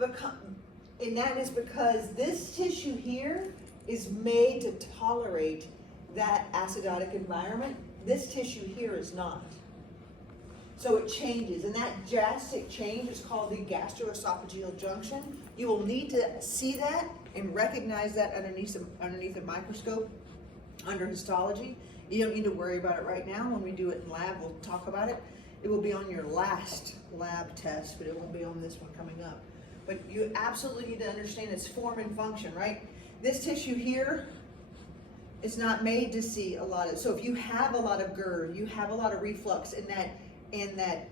and that is because this tissue here is made to tolerate that acidotic environment. This tissue here is not. So it changes, and that drastic change is called the gastroesophageal junction. You will need to see that and recognize that underneath a microscope, under histology. You don't need to worry about it right now. When we do it in lab, we'll talk about it. It will be on your last lab test, but it won't be on this one coming up. But you absolutely need to understand its form and function, right? This tissue here is not made to see a lot of, so if you have a lot of GERD, you have a lot of reflux in that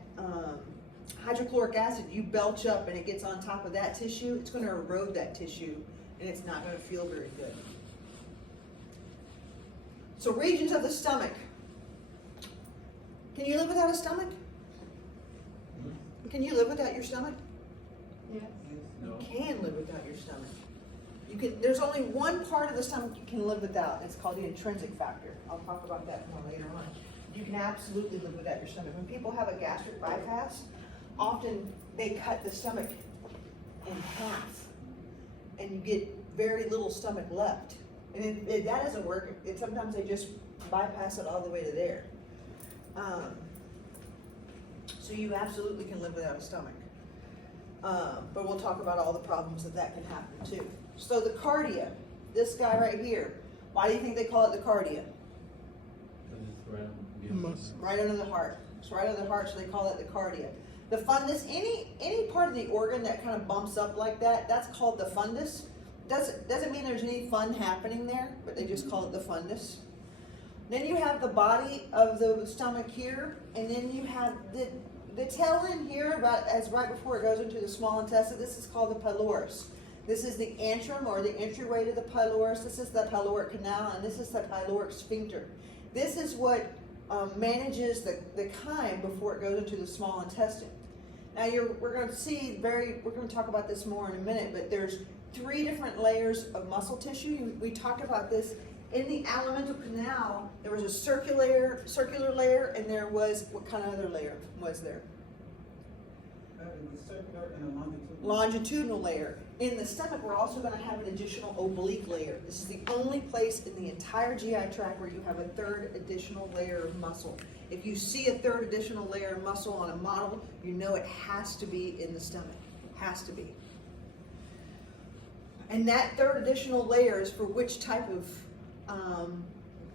hydrochloric acid, you belch up and it gets on top of that tissue, it's going to erode that tissue and it's not going to feel very good. So regions of the stomach. Can you live without a stomach? Can you live without your stomach? Yes. You can live without your stomach. You can. There's only one part of the stomach you can live without. It's called the intrinsic factor. I'll talk about that more later on. You can absolutely live without your stomach. When people have a gastric bypass, often they cut the stomach in half, and you get very little stomach left. And if that doesn't work, sometimes they just bypass it all the way to there. So you absolutely can live without a stomach. But we'll talk about all the problems that can happen too. So the cardia, this guy right here, why do you think they call it the cardia? Right under the heart. It's right under the heart, so they call it the cardia. The fundus, any part of the organ that kind of bumps up like that, that's called the fundus. Doesn't mean there's any fun happening there, but they just call it the fundus. Then you have the body of the stomach here, and then you have the tail end here, as right before it goes into the small intestine. This is called the pylorus. This is the antrum, or the entryway to the pylorus. This is the pyloric canal, and this is the pyloric sphincter. This is what manages the chyme before it goes into the small intestine. Now we're going to talk about this more in a minute, but there's 3 different layers of muscle tissue. We talked about this in the alimental canal. There was a circular layer, and there was, what kind of other layer was there? The circular and a longitudinal. Longitudinal layer. In the stomach, we're also going to have an additional oblique layer. This is the only place in the entire GI tract where you have a 3rd additional layer of muscle. If you see a 3rd additional layer of muscle on a model, you know it has to be in the stomach. It has to be. And that 3rd additional layer is for which type of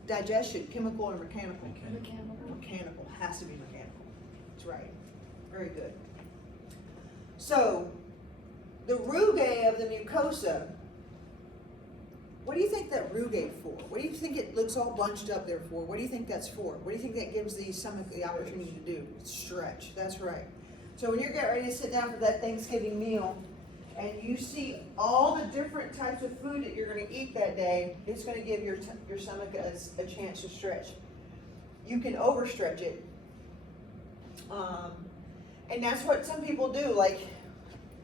digestion, chemical or mechanical? Mechanical. Has to be mechanical. That's right. Very good. So, the rugae of the mucosa, what do you think that rugae for? What do you think it looks all bunched up there for? What do you think that's for? What do you think that gives the stomach the opportunity to do? Stretch. That's right. So when you're getting ready to sit down for that Thanksgiving meal, and you see all the different types of food that you're going to eat that day, it's going to give your stomach a chance to stretch. You can overstretch it. And that's what some people do. Like,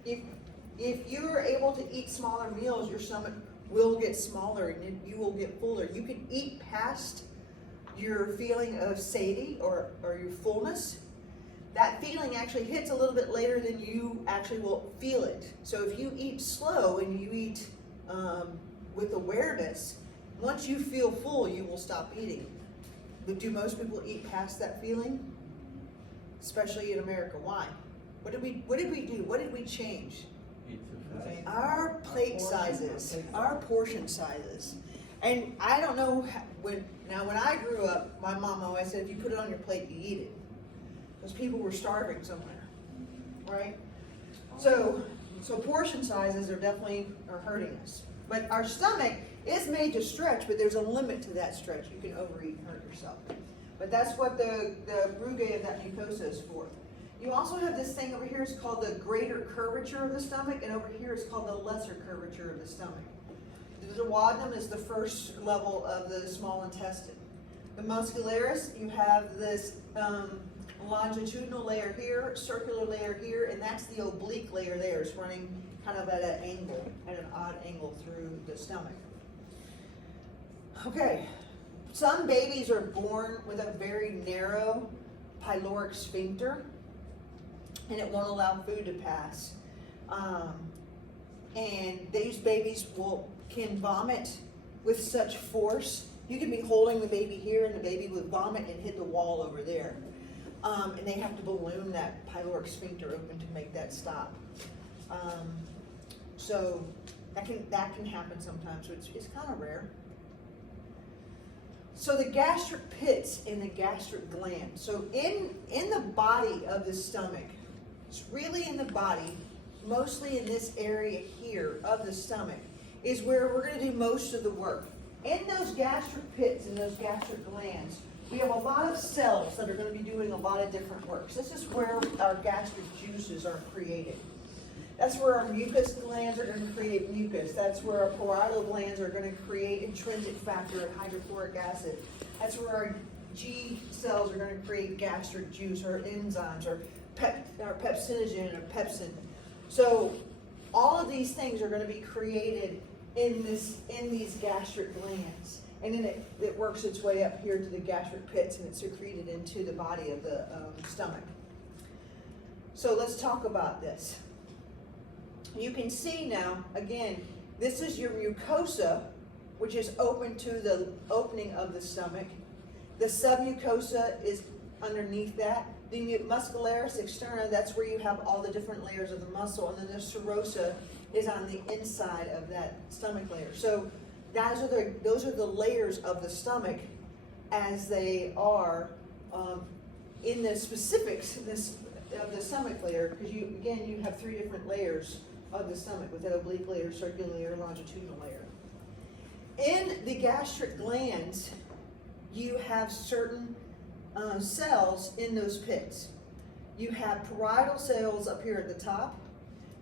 if you're able to eat smaller meals, your stomach will get smaller and you will get fuller. You can eat past your feeling of satiety or your fullness. That feeling actually hits a little bit later than you actually will feel it. So if you eat slow and you eat with awareness, once you feel full, you will stop eating. But do most people eat past that feeling? Especially in America. Why? What did we do? What did we change? Our plate sizes, our portion sizes. And I don't know, when I grew up, my mom always said, if you put it on your plate, you eat it. Because people were starving somewhere, right? So portion sizes are definitely hurting us. But our stomach is made to stretch, but there's a limit to that stretch. You can overeat and hurt yourself. But that's what the rugae of that mucosa is for. You also have this thing over here, it's called the greater curvature of the stomach, and over here it's called the lesser curvature of the stomach. The duodenum is the first level of the small intestine. The muscularis, you have this longitudinal layer here, circular layer here, and that's the oblique layer there. It's running kind of at an angle, at an odd angle through the stomach. Okay, some babies are born with a very narrow pyloric sphincter, and it won't allow food to pass. And these babies can vomit with such force. You can be holding the baby here and the baby would vomit and hit the wall over there. And they have to balloon that pyloric sphincter open to make that stop. So that can happen sometimes, so it's kind of rare. So the gastric pits and the gastric gland. So in the body of the stomach, it's really in the body, mostly in this area here of the stomach, is where we're going to do most of the work. In those gastric pits and those gastric glands, we have a lot of cells that are going to be doing a lot of different works. This is where our gastric juices are created. That's where our mucus glands are going to create mucus. That's where our parietal glands are going to create intrinsic factor and hydrochloric acid. That's where our G cells are going to create gastric juice or enzymes or pepsinogen or pepsin. So all of these things are going to be created in these gastric glands. And then it works its way up here to the gastric pits and it's secreted into the body of the stomach. So let's talk about this. You can see now, again, this is your mucosa, which is open to the opening of the stomach. The submucosa is underneath that. The muscularis externa, that's where you have all the different layers of the muscle, and then the serosa is on the inside of that stomach layer. So those are the layers of the stomach as they are in the specifics of the stomach layer, because you have three different layers of the stomach with that oblique layer, circular layer, longitudinal layer. In the gastric glands, you have certain cells in those pits. You have parietal cells up here at the top,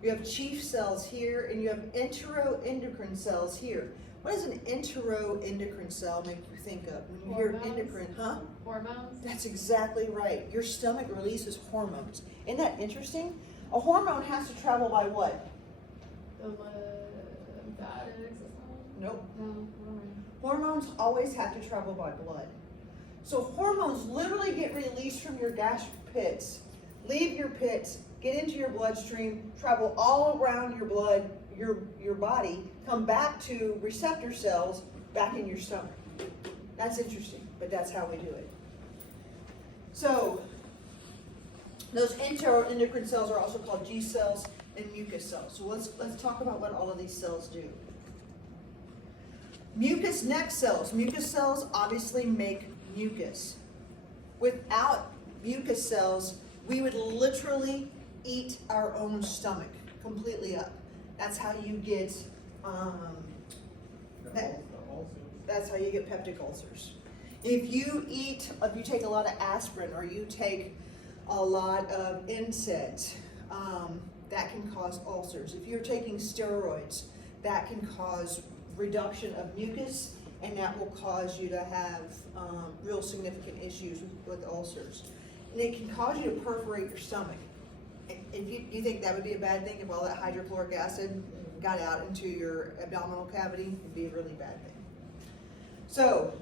you have chief cells here, and you have enteroendocrine cells here. What does an enteroendocrine cell make you think of when you hear endocrine, huh? Hormones. That's exactly right. Your stomach releases hormones. Isn't that interesting? A hormone has to travel by what? The lymphatics. Nope. No. Hormones always have to travel by blood. So hormones literally get released from your gastric pits, leave your pits, get into your bloodstream, travel all around your blood, your body, come back to receptor cells back in your stomach. That's interesting, but that's how we do it. So those enteroendocrine cells are also called G cells and mucus cells. So let's talk about what all of these cells do. Mucus neck cells. Mucus cells obviously make mucus. Without mucus cells, we would literally eat our own stomach completely up. That's how you get that's how you get peptic ulcers. If you take a lot of aspirin or you take a lot of NSAIDs, that can cause ulcers. If you're taking steroids, that can cause reduction of mucus, and that will cause you to have real significant issues with ulcers. And it can cause you to perforate your stomach. And you think that would be a bad thing if all that hydrochloric acid got out into your abdominal cavity? It'd be a really bad thing. So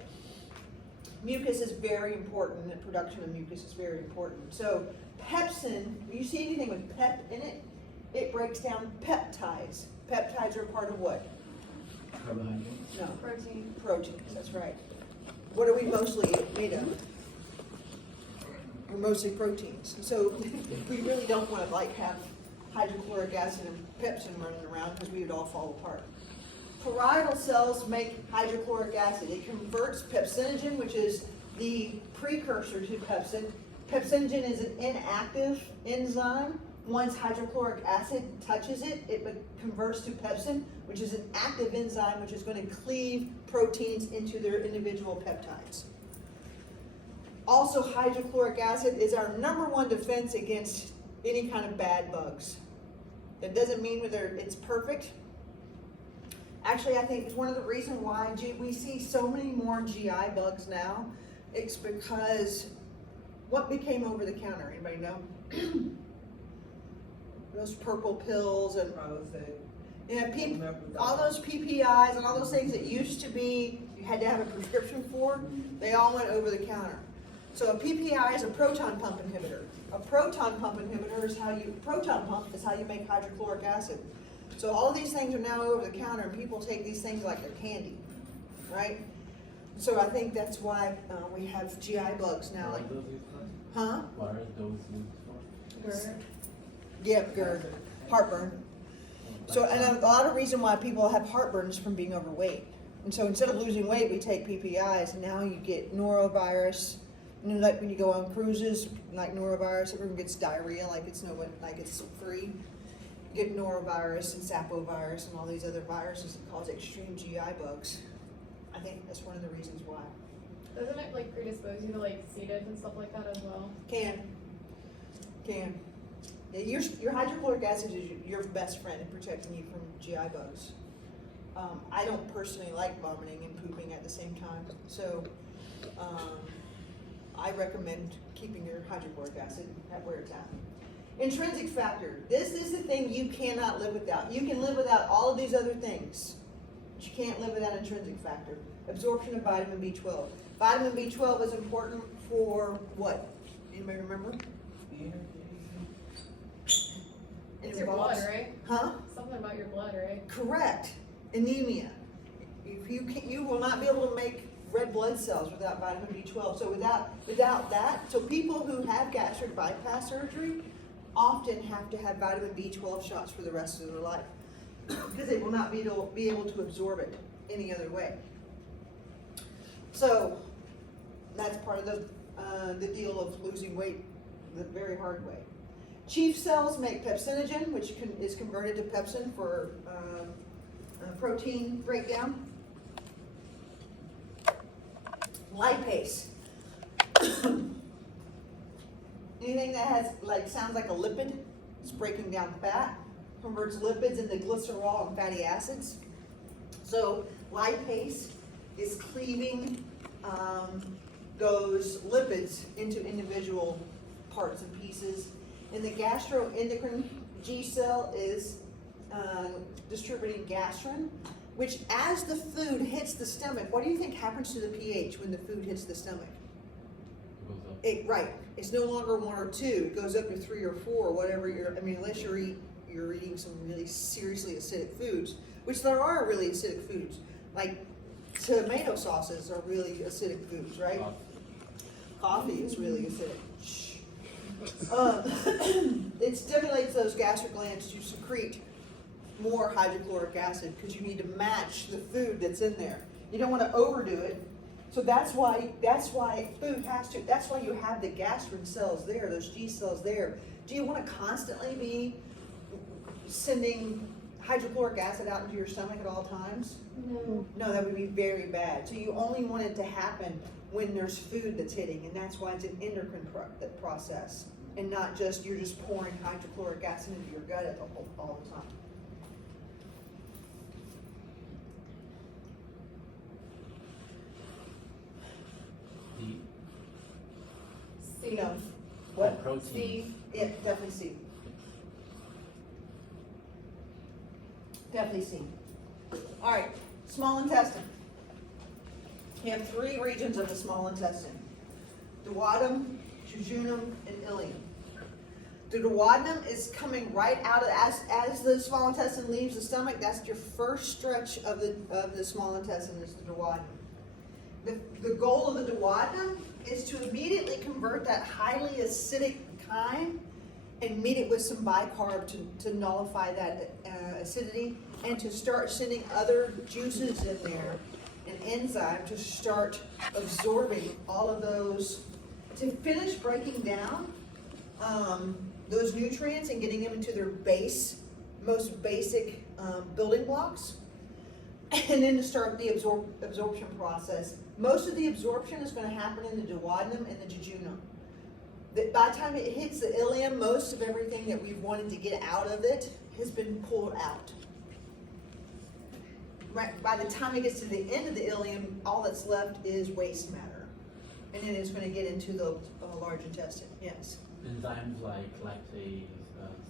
mucus is very important. The production of mucus is very important. So pepsin, when you see anything with pep in it, it breaks down peptides. Peptides are part of what? No. Proteins, that's right. What are we mostly made of? We're mostly proteins. So we really don't want to have hydrochloric acid and pepsin running around because we would all fall apart. Parietal cells make hydrochloric acid. It converts pepsinogen, which is the precursor to pepsin. Pepsinogen is an inactive enzyme. Once hydrochloric acid touches it, it converts to pepsin, which is an active enzyme which is going to cleave proteins into their individual peptides. Also, hydrochloric acid is our #1 defense against any kind of bad bugs. That doesn't mean whether it's perfect. Actually, I think it's one of the reasons why we see so many more GI bugs now. It's because what became over the counter? Anybody know? Those purple pills and all those PPIs and all those things that used to be you had to have a prescription for, they all went over the counter. So a PPI is a proton pump inhibitor. A proton pump inhibitor is proton pump is how you make hydrochloric acid. So all these things are now over the counter, and people take these things like they're candy, right? So I think that's why we have GI bugs now. What Like, are those used for? huh? What are those used for? GERD. Yeah, GERD, heartburn. So, and a lot of reason why people have heartburn is from being overweight. And so instead of losing weight, we take PPIs, and now you get norovirus. You know, like when you go on cruises, like norovirus, everyone gets diarrhea, like it's free. You get norovirus and sapovirus and all these other viruses that cause extreme GI bugs. I think that's one of the reasons why. Doesn't it like predispose you to like C. diff and stuff like that as well? Can. Yeah, your hydrochloric acid is your best friend in protecting you from GI bugs. I don't personally like vomiting and pooping at the same time, so I recommend keeping your hydrochloric acid at where it's at. Intrinsic factor. This is the thing you cannot live without. You can live without all of these other things, but you can't live without intrinsic factor. Absorption of vitamin B12. Vitamin B12 is important for what? Anybody remember? It's your blood, right? Huh? Something about your blood, right? Correct. Anemia. If you will not be able to make red blood cells without vitamin B12. So without that, so people who have gastric bypass surgery often have to have vitamin B12 shots for the rest of their life because they will not be able to absorb it any other way. So that's part of the deal of losing weight the very hard way. Chief cells make pepsinogen, which is converted to pepsin for protein breakdown. Lipase. Anything that has sounds like a lipid, it's breaking down fat, converts lipids into glycerol and fatty acids. So lipase is cleaving those lipids into individual parts and pieces. And the gastroendocrine G cell is distributing gastrin, which as the food hits the stomach, what do you think happens to the pH when the food hits the stomach? Right. It's no longer 1 or 2. It goes up to 3 or 4, whatever unless you're eating some really seriously acidic foods, which there are really acidic foods. Like tomato sauces are really acidic foods, right? Coffee is really acidic. It stimulates those gastric glands to secrete more hydrochloric acid because you need to match the food that's in there. You don't want to overdo it. So that's why food has to, that's why you have the gastrin cells there, those G cells there. Do you want to constantly be sending hydrochloric acid out into your stomach at all times? No. No, that would be very bad. So you only want it to happen when there's food that's hitting, and that's why it's an endocrine process, and not just you're just pouring hydrochloric acid into your gut all the time. C. No. What? Protein. C. Yeah, definitely C. Definitely C. All right, small intestine. You have 3 regions of the small intestine: duodenum, jejunum, and ileum. The duodenum is coming right out of as the small intestine leaves the stomach. That's your first stretch of the small intestine is the duodenum. The goal of the duodenum is to immediately convert that highly acidic chyme and meet it with some bicarb to nullify that acidity, and to start sending other juices in there, an enzyme to start absorbing all of those, to finish breaking down those nutrients and getting them into their most basic building blocks, and then to start the absorption process. Most of the absorption is going to happen in the duodenum and the jejunum. By the time it hits the ileum, most of everything that we've wanted to get out of it has been pulled out. Right, by the time it gets to the end of the ileum, all that's left is waste matter, and then it's going to get into the large intestine. Yes. Enzymes like lactase,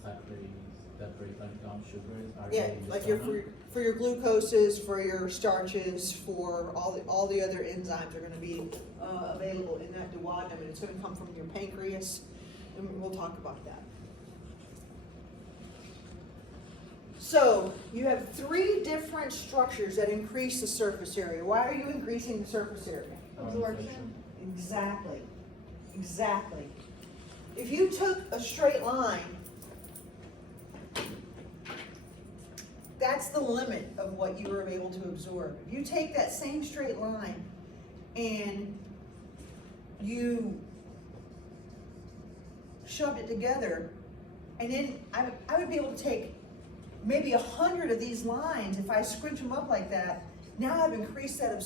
saccharase. that break like down sugars? Are Yeah, they in the like stomach? for your glucoses, for your starches, for all the other enzymes are gonna be available in that duodenum, and it's gonna come from your pancreas, and we'll talk about that. So, you have 3 different structures that increase the surface area. Why are you increasing the surface area? Absorption. Exactly, exactly. If you took a straight line, that's the limit of what you were able to absorb. If you take that same straight line and you shoved it together, and then I would be able to take maybe 100 of these lines. If I scrunch them up like that, now I've increased that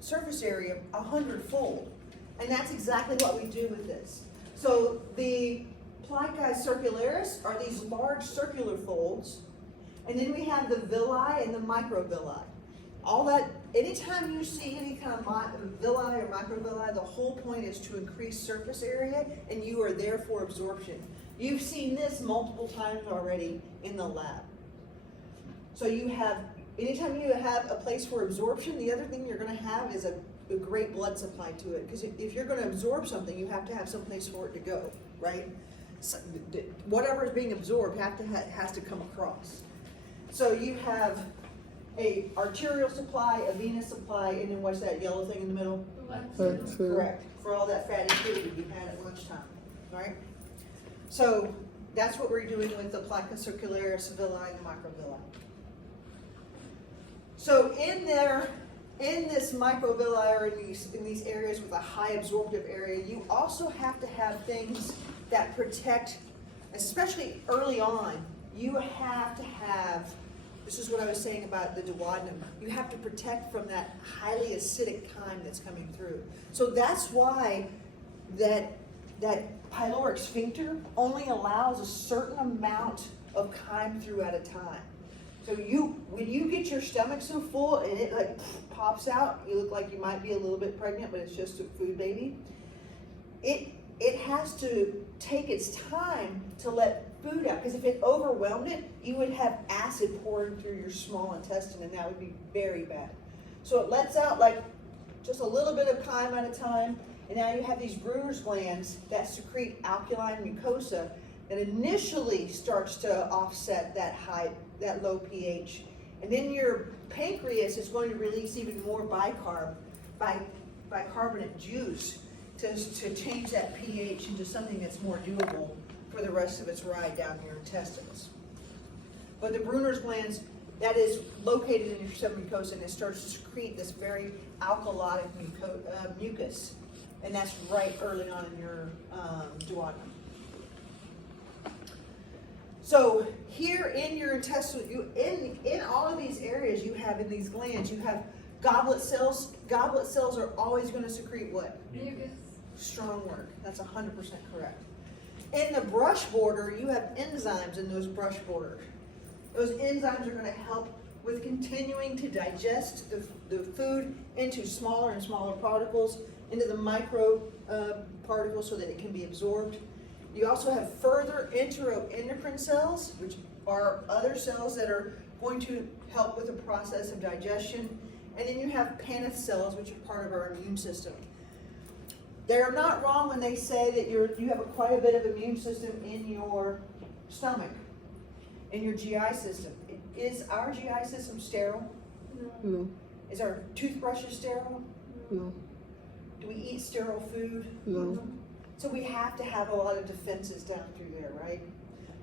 surface area 100-fold. And that's exactly what we do with this. So the plica circularis are these large circular folds, and then we have the villi and the microvilli. All that, anytime you see any kind of villi or microvilli, the whole point is to increase surface area, and you are there for absorption. You've seen this multiple times already in the lab. So you have, anytime you have a place for absorption, the other thing you're gonna have is a great blood supply to it. Because if you're gonna absorb something, you have to have some place for it to go, right? So, whatever is being absorbed has to come across. So you have a arterial supply, a venous supply, and then what's that yellow thing in the middle? Correct, for all that fatty food you had at lunchtime, all right? So that's what we're doing with the plica circularis, villi, and the microvilli. So in this microvilli, or in these areas with a high absorptive area, you also have to have things that protect, especially early on. You have to have, this is what I was saying about the duodenum, you have to protect from that highly acidic chyme that's coming through. So that's why that pyloric sphincter only allows a certain amount of chyme through at a time. So when you get your stomach so full and it like pops out, you look like you might be a little bit pregnant, but it's just a food baby. It has to take its time to let food out, because if it overwhelmed it, you would have acid pouring through your small intestine, and that would be very bad. So it lets out like just a little bit of chyme at a time, and now you have these Brunner's glands that secrete alkaline mucosa that initially starts to offset that low pH. And then your pancreas is going to release even more bicarbonate juice to change that pH into something that's more doable for the rest of its ride down your intestines. But the Brunner's glands, that is located in your submucosa, and it starts to secrete this very alkalotic mucus. And that's right early on in your duodenum. So here in your intestine, in all of these areas you have in these glands, you have goblet cells. Goblet cells are always going to secrete what? Mucus. Strong work. That's 100% correct. In the brush border, you have enzymes in those brush borders. Those enzymes are going to help with continuing to digest the food into smaller and smaller particles, into the micro particles so that it can be absorbed. You also have further enteroendocrine cells, which are other cells that are going to help with the process of digestion. And then you have Paneth cells, which are part of our immune system. They're not wrong when they say that you have quite a bit of immune system in your stomach, in your GI system. Is our GI system sterile? No. Is our toothbrushes sterile? No. Do we eat sterile food? No. So we have to have a lot of defenses down through there, right?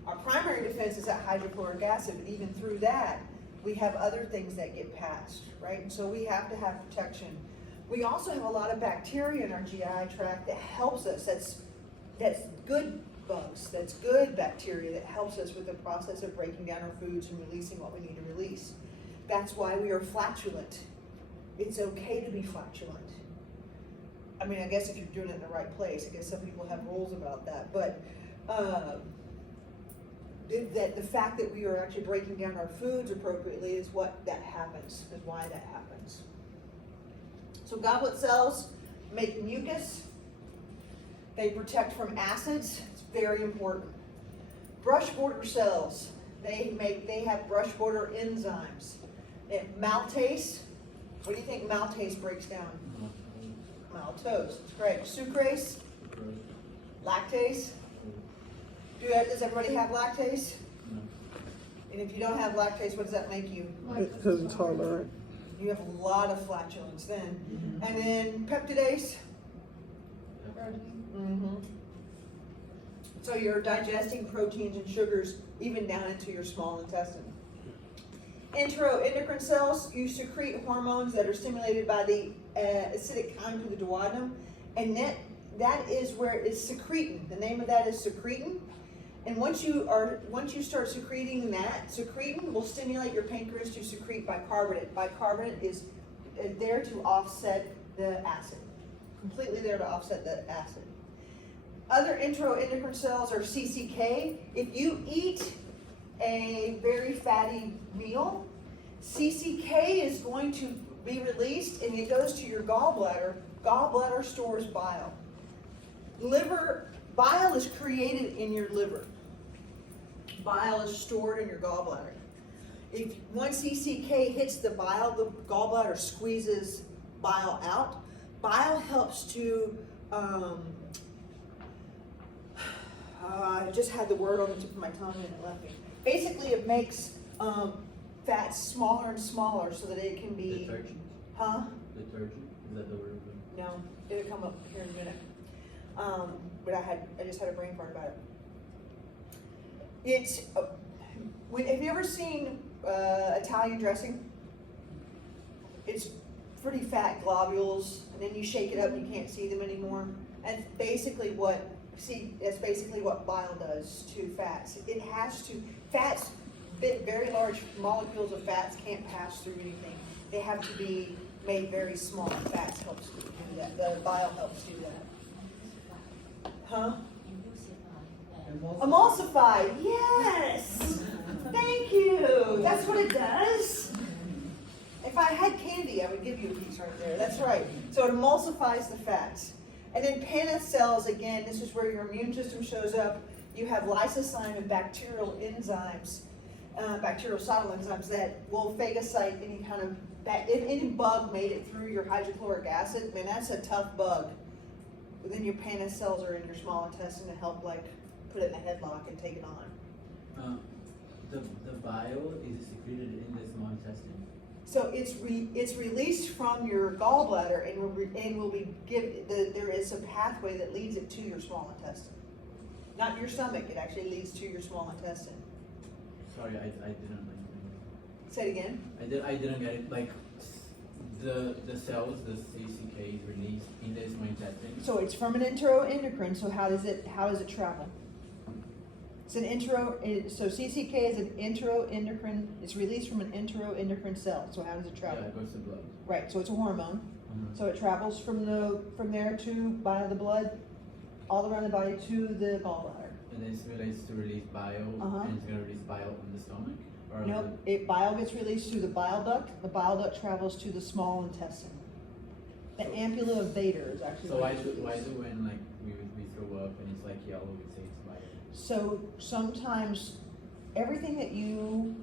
Our primary defense is that hydrochloric acid, but even through that, we have other things that get passed, right? And so we have to have protection. We also have a lot of bacteria in our GI tract that helps us. That's good bugs, that's good bacteria that helps us with the process of breaking down our foods and releasing what we need to release. That's why we are flatulent. It's okay to be flatulent. I mean, I guess if you're doing it in the right place, I guess some people have rules about that, but the fact that we are actually breaking down our foods appropriately is what that happens, is why that happens. So goblet cells make mucus. They protect from acids. It's very important. Brush border cells. They have brush border enzymes. Maltase, what do you think maltase breaks down? Maltose, correct. Sucrase, lactase. Does everybody have lactase? And if you don't have lactase, what does that make you? It's intolerant. You have a lot of flatulence then. And then peptidase. So you're digesting proteins and sugars even down into your small intestine. Enteroendocrine cells, you secrete hormones that are stimulated by the acidic chyme to the duodenum, and that is where it's secretin. The name of that is secretin. And once you start secreting that, secretin will stimulate your pancreas to secrete bicarbonate. Bicarbonate is there to offset the acid. Completely there to offset the acid. Other enteroendocrine cells are CCK. If you eat a very fatty meal, CCK is going to be released and it goes to your gallbladder. Gallbladder stores bile. Bile is created in your liver. Bile is stored in your gallbladder. If once CCK hits the bile, the gallbladder squeezes bile out. Bile helps to, I just had the word on the tip of my tongue and it left me. Basically, it makes fats smaller and smaller so that it can be. Detergent? Huh? Detergent? Is that the word? No, it'll come up here in a minute. But I just had a brain fart about it. It's, have you ever seen Italian dressing? It's pretty fat globules, and then you shake it up and you can't see them anymore. And basically that's basically what bile does to fats. Fats, very large molecules of fats can't pass through anything. They have to be made very small. Fats helps do that. The bile helps do that. Huh? Emulsify, yes! Thank you! That's what it does. If I had candy, I would give you a piece right there. That's right. So it emulsifies the fats. And then Paneth cells, again, this is where your immune system shows up. You have lysozyme and bacterial enzymes, bactericidal enzymes that will phagocyte any kind of, if any bug made it through your hydrochloric acid, man, that's a tough bug. But then your Paneth cells are in your small intestine to help put it in a headlock and take it on. The bile is secreted in the small intestine. So it's released from your gallbladder and will be given. There is a pathway that leads it to your small intestine, not your stomach. It actually leads to your small intestine. Sorry, I didn't. Say it again. I didn't get it. Like the cells, the CCK is released in the small intestine. So it's from an enteroendocrine. So how does it travel? It's so CCK is an enteroendocrine. It's released from an enteroendocrine cell. So how does it travel? Yeah, it goes to blood. Right. So it's a hormone. So it travels from there by the blood, all around the body to the gallbladder. And then it's relates to release bile, and it's gonna release bile in the stomach. Or Nope. Bile gets released through the bile duct. The bile duct travels to the small intestine. The ampulla of Vader is actually. So why do when we throw up and it's yellow, we say it's bile? So sometimes everything that you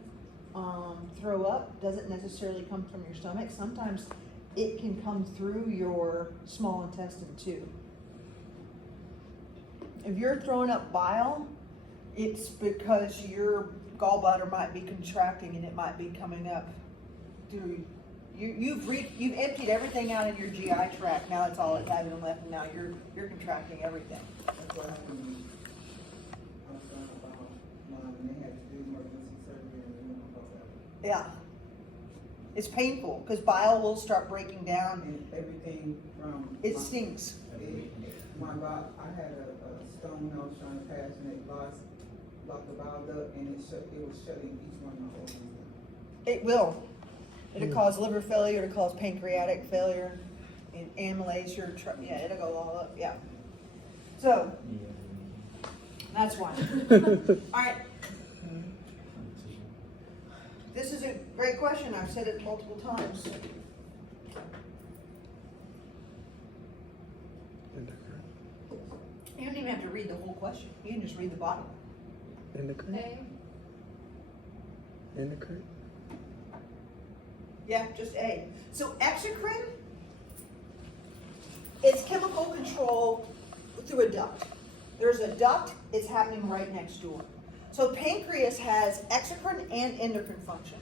throw up doesn't necessarily come from your stomach. Sometimes it can come through your small intestine too. If you're throwing up bile, it's because your gallbladder might be contracting and it might be coming up through. You've emptied everything out in your GI tract. Now it's all it's having left, and now you're contracting everything. That's what happened. I was talking about mom and they had to do emergency surgery and then Yeah. It's painful because bile will start breaking down. and everything from. It stinks. I had a stone I was trying to pass and it blocked the bile duct and it was shutting each one of my organs down. It will. It'll cause liver failure, it'll cause pancreatic failure, and amylase it'll go all up, yeah. So, that's why. All right, this is a great question, I've said it multiple times. You don't even have to read the whole question, you can just read the bottom. Endocrine. A. Endocrine? Yeah, just A. So exocrine is chemical control through a duct. There's a duct, it's happening right next door. So pancreas has exocrine and endocrine function.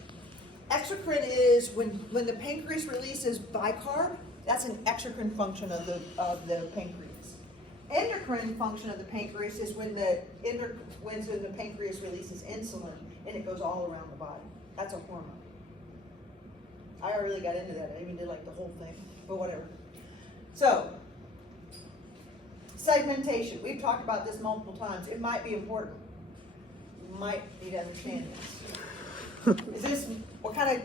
Exocrine is when the pancreas releases bicarb, that's an exocrine function of the pancreas. Endocrine function of the pancreas is when the pancreas releases insulin and it goes all around the body. That's a hormone. I really got into that. I even did like the whole thing, but whatever. So, segmentation. We've talked about this multiple times. It might be important. You might need to understand this. Is this what kind of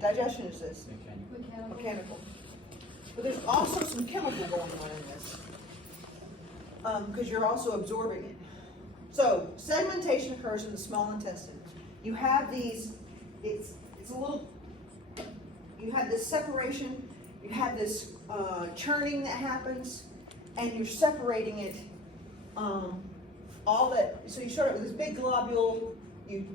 digestion is this? Mechanical. But there's also some chemical going on in this, because you're also absorbing it. So segmentation occurs in the small intestine. You have these. It's a little. You have this separation. You have this churning that happens, and you're separating it. All that. So you start with this big globule. You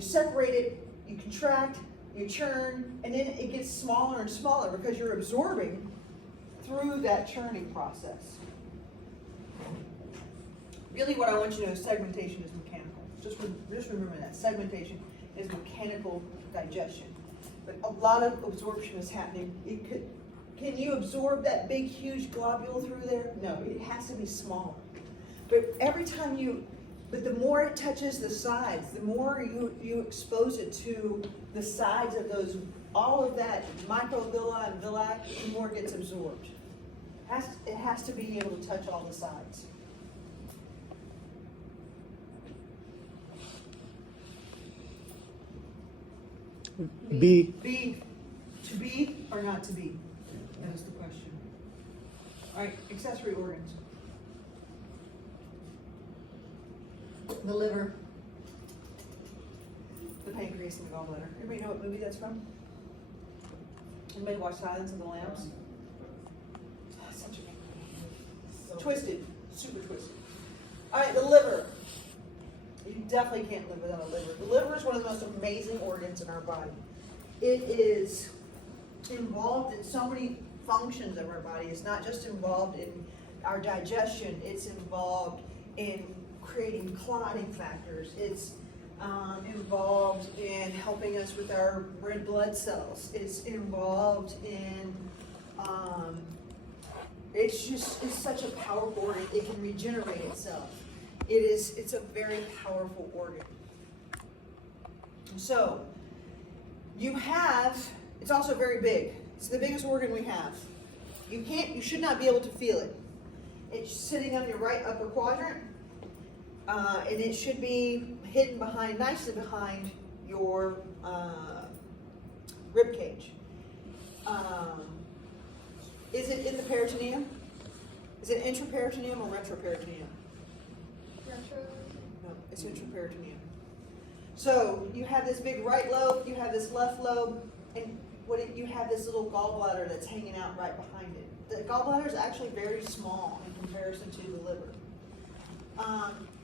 separate it. You contract. You churn, and then it gets smaller and smaller because you're absorbing through that churning process. Really what I want you to know is segmentation is mechanical. Just remember that. Segmentation is mechanical digestion. But a lot of absorption is happening. Can you absorb that big, huge globule through there? No, it has to be smaller. But but the more it touches the sides, the more you expose it to the sides of those, all of that microvilli and villi, the more it gets absorbed. It has to be able to touch all the sides. B. B. To be or not to be? That is the question. All right, accessory organs. The liver, the pancreas, and the gallbladder. Everybody know what movie that's from? Anybody watch Silence of the Lambs? Oh, such a good movie. Twisted, super twisted. All right, the liver. You definitely can't live without a liver. The liver is one of the most amazing organs in our body. It is involved in so many functions of our body. It's not just involved in our digestion. It's involved in creating clotting factors. It's involved in helping us with our red blood cells. It's involved in, it's such a powerful organ. It can regenerate itself. It's a very powerful organ. So, it's also very big. It's the biggest organ we have. You should not be able to feel it. It's sitting on your right upper quadrant. And it should be hidden nicely behind your rib cage. Is it in the peritoneum? Is it intraperitoneum or retroperitoneum? No, it's intraperitoneum. So you have this big right lobe, you have this left lobe, and you have this little gallbladder that's hanging out right behind it. The gallbladder is actually very small in comparison to the liver.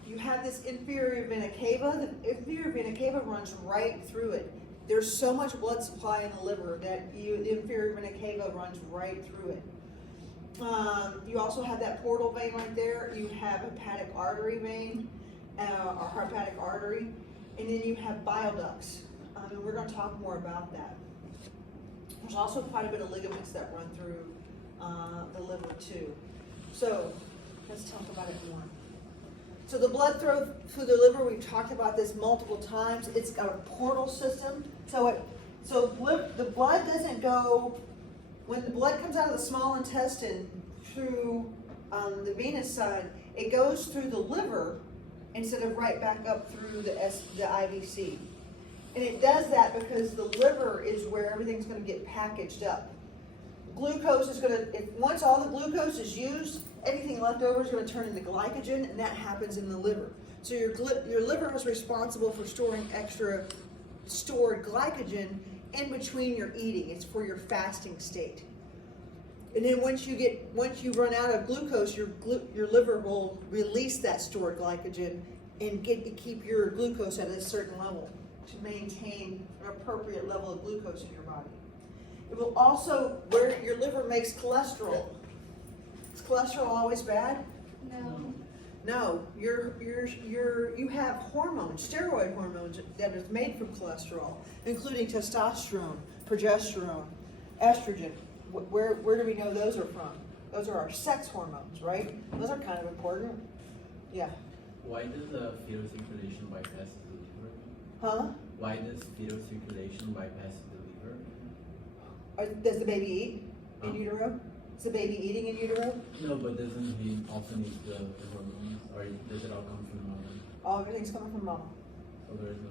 You have this inferior vena cava. The inferior vena cava runs right through it. There's so much blood supply in the liver that the inferior vena cava runs right through it. You also have that portal vein right there. You have hepatic artery vein, or hepatic artery, and then you have bile ducts. And we're going to talk more about that. There's also quite a bit of ligaments that run through the liver too. So let's talk about it more. So the blood flow through the liver, we've talked about this multiple times. It's got a portal system. So the blood doesn't go, when the blood comes out of the small intestine through the venous side, it goes through the liver instead of right back up through the IVC. And it does that because the liver is where everything's going to get packaged up. Glucose is going to, once all the glucose is used, anything left over is going to turn into glycogen, and that happens in the liver. So your liver is responsible for storing extra stored glycogen in between your eating. It's for your fasting state. And then once you run out of glucose, your liver will release that stored glycogen and keep your glucose at a certain level to maintain an appropriate level of glucose in your body. It will also, where your liver makes cholesterol. Is cholesterol always bad? No. No, you have hormones, steroid hormones that is made from cholesterol, including testosterone, progesterone, estrogen. Where do we know those are from? Those are our sex hormones, right? Those are kind of important. Yeah. Why does the fetal circulation bypass the liver? Huh? Why does fetal circulation bypass the liver? Does the baby eat in utero? Is the baby eating in utero? No, but doesn't he also need the hormones, or does it all come from the mother? Oh, everything's coming from mom. So there's no.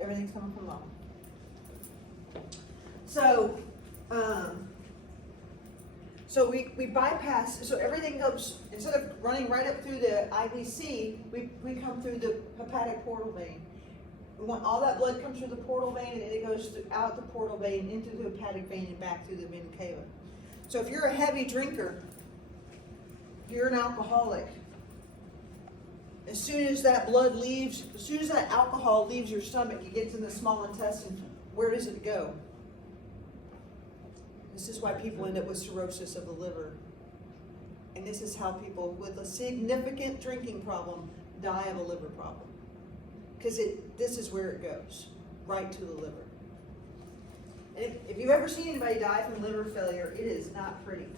Everything's coming from mom. So, we bypass, so everything goes, instead of running right up through the IVC, we come through the hepatic portal vein. All that blood comes through the portal vein and it goes out the portal vein into the hepatic vein and back through the vena cava. So if you're a heavy drinker, if you're an alcoholic, as soon as that alcohol leaves your stomach, it gets in the small intestine, where does it go? This is why people end up with cirrhosis of the liver. And this is how people with a significant drinking problem die of a liver problem. Because this is where it goes, right to the liver. And if you've ever seen anybody die from liver failure, it is not pretty.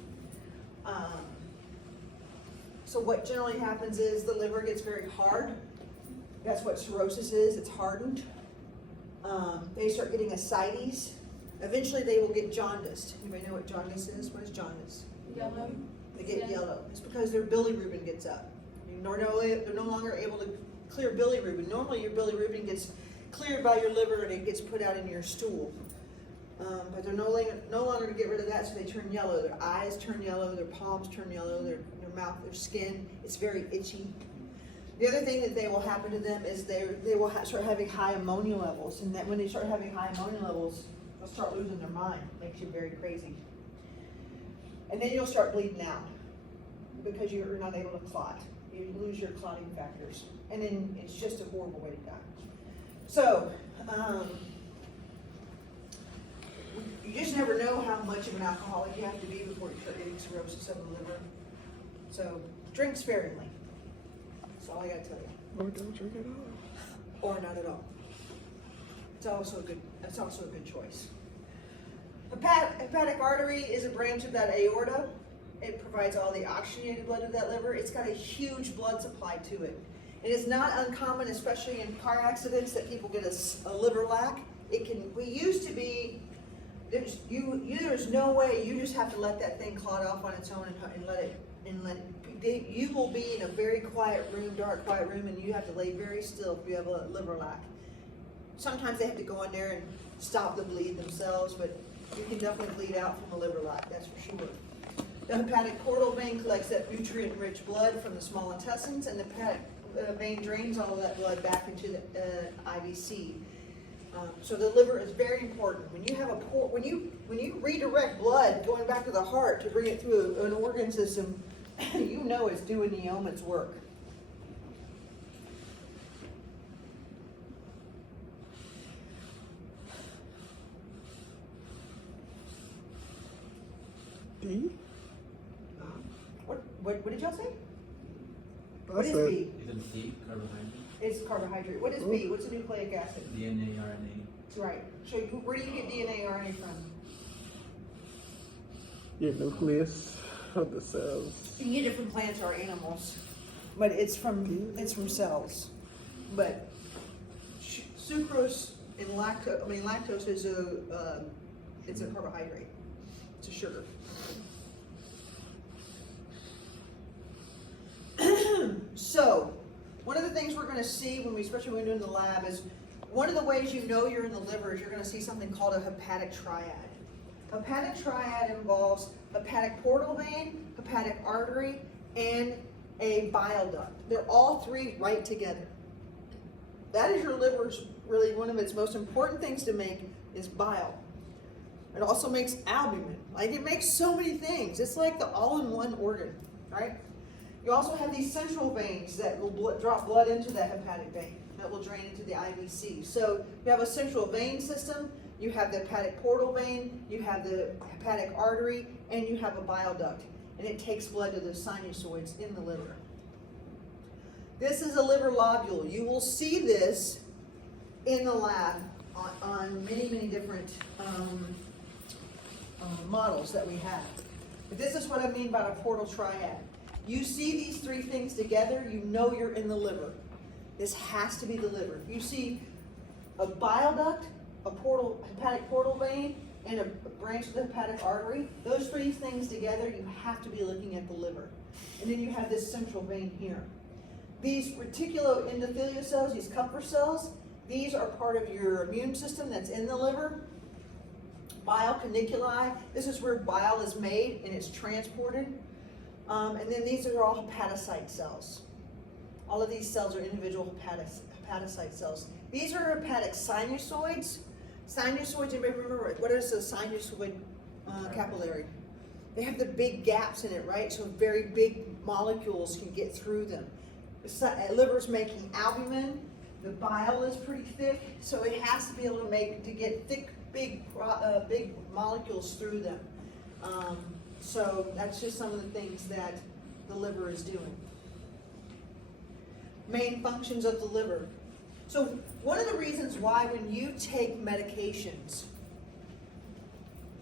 So what generally happens is the liver gets very hard. That's what cirrhosis is, it's hardened. They start getting ascites. Eventually they will get jaundiced. Anybody know what jaundice is? What is jaundice? Yellow. They get Yeah. yellow. It's because their bilirubin gets up. They're no longer able to clear bilirubin. Normally your bilirubin gets cleared by your liver and it gets put out in your stool. But they're no longer to get rid of that, so they turn yellow. Their eyes turn yellow, their palms turn yellow, their mouth, their skin, it's very itchy. The other thing that they will happen to them is they will start having high ammonia levels, and that when they start having high ammonia levels, they'll start losing their mind. Makes you very crazy. And then you'll start bleeding out because you're not able to clot. You lose your clotting factors, and then it's just a horrible way to die. So, you just never know how much of an alcoholic you have to be before you start getting cirrhosis of the liver. So, drink sparingly. That's all I gotta tell you. Or don't drink at all. Or not at all. It's also a good choice. Hepatic artery is a branch of that aorta. It provides all the oxygenated blood of that liver. It's got a huge blood supply to it. It is not uncommon, especially in car accidents, that people get a liver lack. We used to be, there's no way, you just have to let that thing clot off on its own you will be in a very quiet room, dark quiet room, and you have to lay very still if you have a liver lack. Sometimes they have to go in there and stop the bleed themselves, but you can definitely bleed out from a liver lack, that's for sure. The hepatic portal vein collects that nutrient-rich blood from the small intestines, and the hepatic vein drains all of that blood back into the IVC. So the liver is very important. When you have when you redirect blood going back to the heart to bring it through an organ system, you know it's doing the yeoman's work. D? What did y'all say? I What is said, B? Is it C, carbohydrate? It's carbohydrate. What is B? What's a nucleic acid? DNA, RNA. Right. So where do you get DNA, RNA from? your nucleus of the cells. You can get it from plants or animals, but it's from cells. But sucrose and lactose is it's a carbohydrate. It's a sugar. So, one of the things we're going to see especially when we're doing the lab, is one of the ways you know you're in the liver is you're going to see something called a hepatic triad. Hepatic triad involves hepatic portal vein, hepatic artery, and a bile duct. They're all three right together. That is your liver's really one of its most important things to make is bile. It also makes albumin. Like it makes so many things. It's like the all-in-one organ, right? You also have these central veins that will drop blood into that hepatic vein that will drain into the IVC. So you have a central vein system, you have the hepatic portal vein, you have the hepatic artery, and you have a bile duct. And it takes blood to the sinusoids in the liver. This is a liver lobule. You will see this in the lab on many, many different models that we have. But this is what I mean by a portal triad. You see these three things together, you know you're in the liver. This has to be the liver. You see a bile duct, a hepatic portal vein, and a branch of the hepatic artery. Those three things together, you have to be looking at the liver. And then you have this central vein here. These reticuloendothelial cells, these Kupffer cells, these are part of your immune system that's in the liver. Bile caniculi, this is where bile is made and it's transported. And then these are all hepatocyte cells. All of these cells are individual hepatocyte cells. These are hepatic sinusoids. Sinusoids, anybody remember, what is a sinusoid capillary? They have the big gaps in it, right? So very big molecules can get through them. The liver's making albumin. The bile is pretty thick, so it has to be able to get thick, big molecules through them. So that's just some of the things that the liver is doing. Main functions of the liver. So one of the reasons why when you take medications,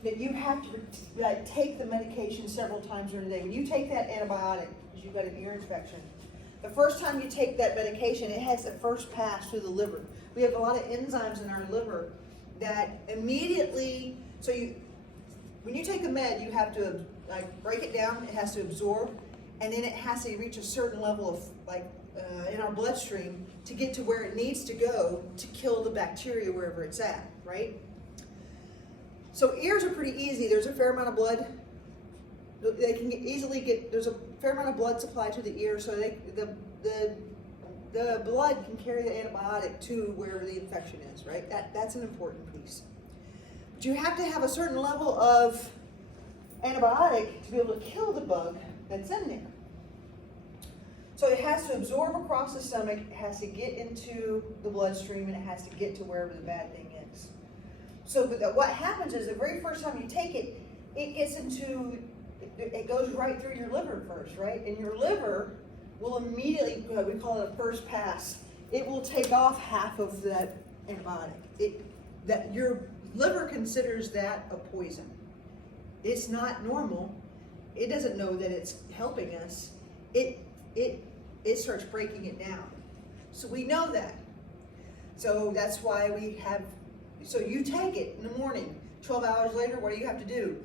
that you have to take the medication several times during the day. When you take that antibiotic, because you've got an ear infection, the first time you take that medication, it has to first pass through the liver. We have a lot of enzymes in our liver that immediately, when you take a med, you have to break it down, it has to absorb, and then it has to reach a certain level of in our bloodstream to get to where it needs to go to kill the bacteria wherever it's at, right? So ears are pretty easy. There's a fair amount of blood. They can there's a fair amount of blood supply to the ear, so the blood can carry the antibiotic to wherever the infection is, right? That's an important piece. But you have to have a certain level of antibiotic to be able to kill the bug that's in there. So it has to absorb across the stomach, it has to get into the bloodstream, and it has to get to wherever the bad thing is. So what happens is the very first time you take it, it goes right through your liver first, right? And your liver will immediately, we call it a first pass, it will take off half of that antibiotic. Your liver considers that a poison. It's not normal. It doesn't know that it's helping us. It starts breaking it down. So we know that. So that's why so you take it in the morning, 12 hours later, what do you have to do?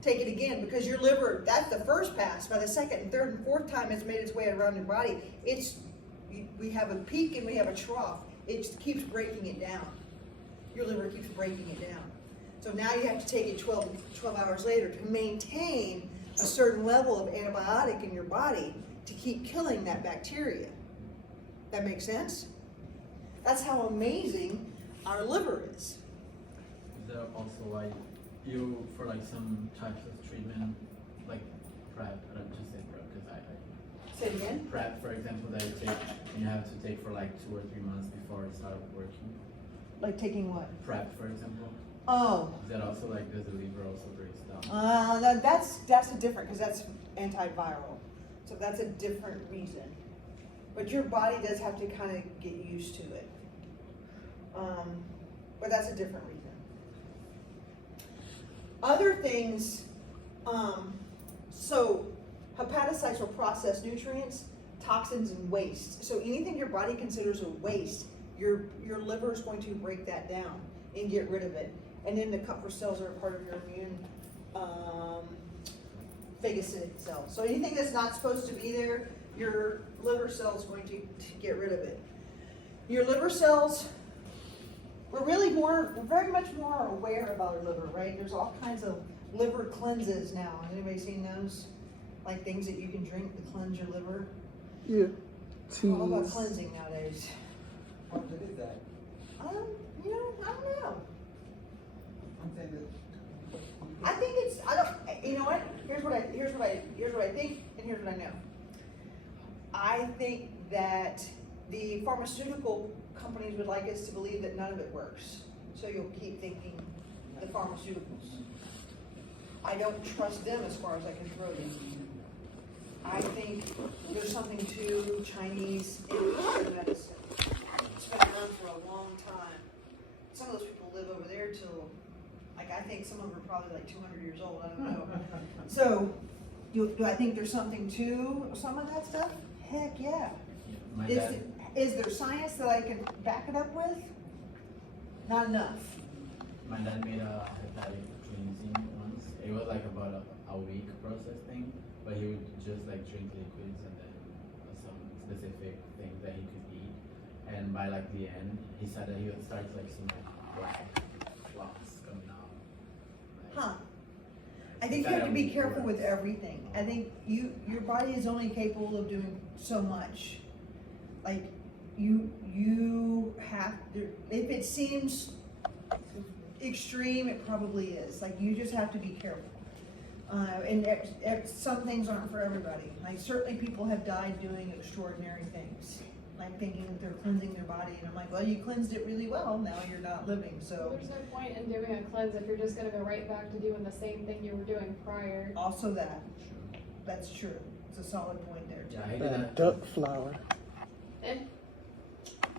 Take it again, because your liver, that's the first pass. By the second and third and fourth time it's made its way around your body, we have a peak and we have a trough. It just keeps breaking it down. Your liver keeps breaking it down. So now you have to take it 12 hours later to maintain a certain level of antibiotic in your body to keep killing that bacteria. That makes sense? That's how amazing our liver is. Is there also for some types of treatment, like PrEP, I don't just say PrEP because Say it again? PrEP, for example, that you take, and you have to take for 2 or 3 months before it starts working. Like taking what? PrEP, for example. Oh. Is that also does the liver also breaks down? That's a different, because that's antiviral. So that's a different reason. But your body does have to kind of get used to it. But that's a different reason. Other things, so hepatocytes will process nutrients, toxins, and waste. So anything your body considers a waste, your liver is going to break that down and get rid of it. And then the Kupffer cells are a part of your immune phagocytic cells. So anything that's not supposed to be there, your liver cell is going to get rid of it. Your liver cells, we're very much more aware about our liver, right? There's all kinds of liver cleanses now. Has anybody seen those? Like things that you can drink to cleanse your liver? Yeah. All about cleansing nowadays. What is that? I don't know. I'm saying that I think it's, I don't, you know what, here's what I think, and here's what I know. I think that the pharmaceutical companies would like us to believe that none of it works, so you'll keep thinking the pharmaceuticals. I don't trust them as far as I can throw them. I think there's something to Chinese medicine. It's been around for a long time. Some of those people live over there till, like, I think some of them are probably like 200 years old, I don't know. So, do I think there's something to some of that stuff? Heck yeah. My Is, dad, is there science that I can back it up with? Not enough. my dad made a hepatic cleansing once. It was like about a week process thing, but he would just like drink liquids and then some specific things that he could eat. And by like the end, he said that he would start to like see like black clots coming out. Like, Huh. I think you have to be careful with everything. I think your body is only capable of doing so much. Like, you have to, if it seems extreme, it probably is. Like, you just have to be careful. And some things aren't for everybody. Like, certainly people have died doing extraordinary things. Like thinking that they're cleansing their body, and I'm like, well, you cleansed it really well, now you're not living, so. There's no point in doing a cleanse if you're just gonna go right back to doing the same thing you were doing prior. Also that, True. that's true. It's a solid point there, too. Yeah, he did that. Duck flower. And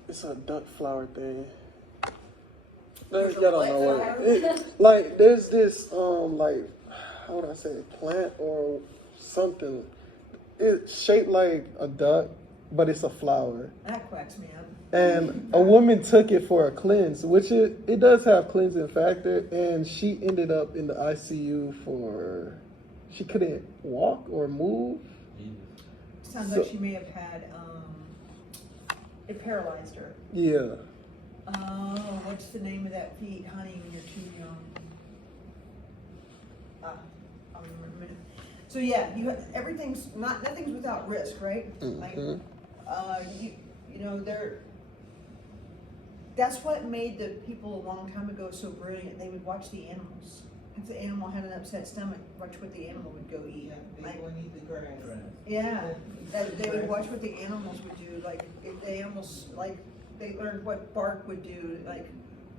It's a duck flower thing. There's Y'all a don't know what what like there's this like how would I say plant or something. It's shaped like a duck, but it's a flower. That quacks me up. And a woman took it for a cleanse, which it does have cleansing factor, and she ended up in the ICU for she couldn't walk or move. Jesus. Sounds So- like she may have had, it paralyzed her. Yeah. Oh, what's the name of that feat, honey, when you're too young? I'll remember in a minute. So yeah, nothing's without risk, right? Like, Mhm. you know, that's what made the people a long time ago so brilliant. They would watch the animals. If the animal had an upset stomach, watch what the animal would go eat. Yeah, they Like, go and eat the grass. yeah, they would watch what the animals would do, like, if the animals, like, they learned what bark would do, like,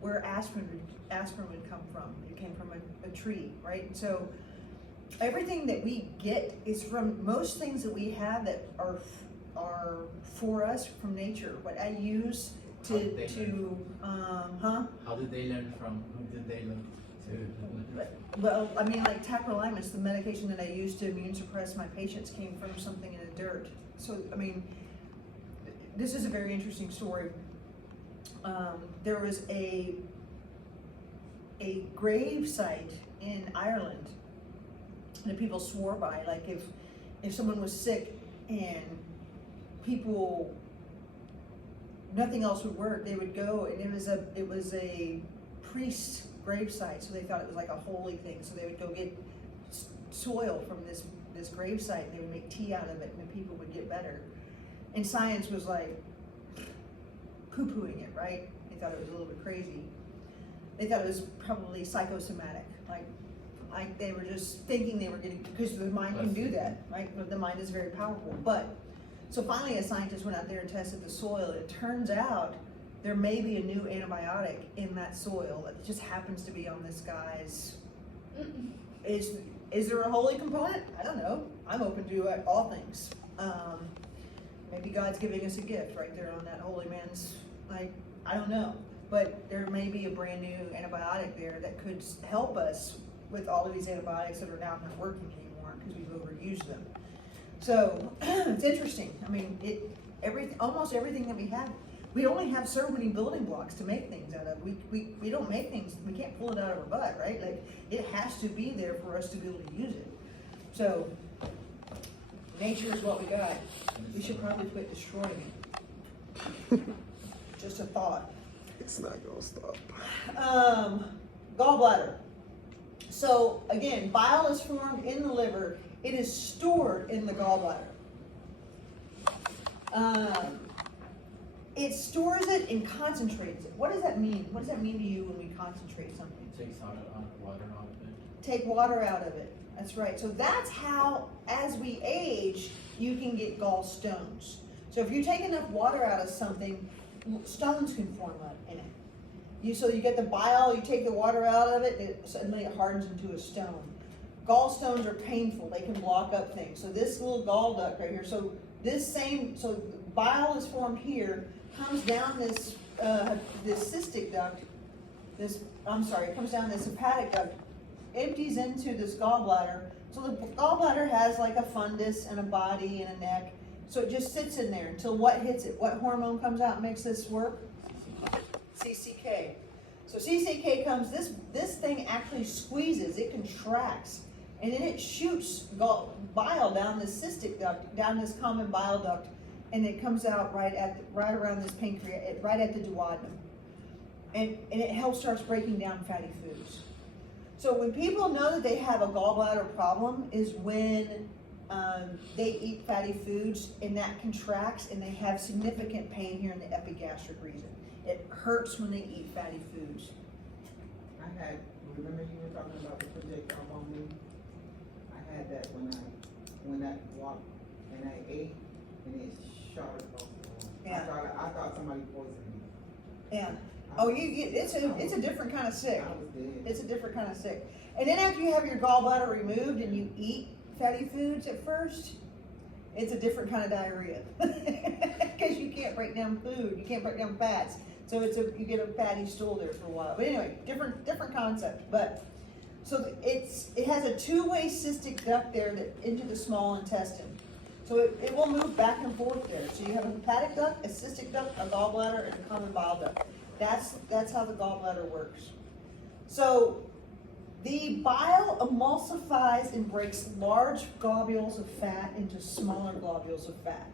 where aspirin would come from. It came from a tree, right? So, everything that we get is from, most things that we have that are for us from nature. What I use How did they How did they learn from? Who did they learn to? Well, I mean, like tacrolimus, the medication that I use to immune suppress my patients came from something in the dirt. So, I mean, this is a very interesting story. There was a grave site in Ireland that people swore by. Like if someone was sick and people, nothing else would work, they would go, and it was a priest's grave site, so they thought it was like a holy thing. So they would go get soil from this grave site, and they would make tea out of it, and the people would get better. And science was like poo-pooing it, right? They thought it was a little bit crazy. They thought it was probably psychosomatic, like they were just thinking they were getting, because the mind can do that, right? The mind is very powerful. But so finally, a scientist went out there and tested the soil. It turns out there may be a new antibiotic in that soil that just happens to be on this guy's. Is there a holy component? I don't know. I'm open to all things. Maybe God's giving us a gift right there on that holy man's, like, I don't know. But there may be a brand new antibiotic there that could help us with all of these antibiotics that are now not working anymore because we've overused them. So it's interesting. I mean, almost everything that we have, we only have so many building blocks to make things out of. We don't make things, we can't pull it out of our butt, right? Like, it has to be there for us to be able to use it. So nature is what we got. We should probably quit destroying it. Just a thought. It's not gonna stop. Gallbladder. So again, bile is formed in the liver. It is stored in the gallbladder. It stores it and concentrates it. What does that mean? What does that mean to you when we concentrate something? Takes out water out of it. take water out of it. That's right. So that's how, as we age, you can get gallstones. So if you take enough water out of something, stones can form up in it. So you get the bile, you take the water out of it, and suddenly it hardens into a stone. Gallstones are painful. They can block up things. So this little gall duct right here, so bile is formed here, comes down this cystic duct, it comes down this hepatic duct, empties into this gallbladder. So the gallbladder has like a fundus and a body and a neck. So it just sits in there until what hits it? What hormone comes out and makes this work? CCK. So CCK comes, this thing actually squeezes, it contracts, and then it shoots bile down this cystic duct, down this common bile duct, and it comes out right around this pancreas, right at the duodenum. And it starts breaking down fatty foods. So when people know that they have a gallbladder problem is when they eat fatty foods and that contracts and they have significant pain here in the epigastric region. It hurts when they eat fatty foods. Remember you were talking about the projectile bone? I had that when I walked and I ate and it shot across the wall. Yeah. I thought somebody poisoned me. Yeah. Oh, it's a different kind of sick. I was dead. It's a different kind of sick. And then after you have your gallbladder removed and you eat fatty foods at first, it's a different kind of diarrhea because you can't break down food, you can't break down fats, so you get a fatty stool there for a while. But anyway, different concept. But so it has a two-way cystic duct there that into the small intestine. So it will move back and forth there. So you have a hepatic duct, a cystic duct, a gallbladder, and a common bile duct. That's how the gallbladder works. So the bile emulsifies and breaks large globules of fat into smaller globules of fat.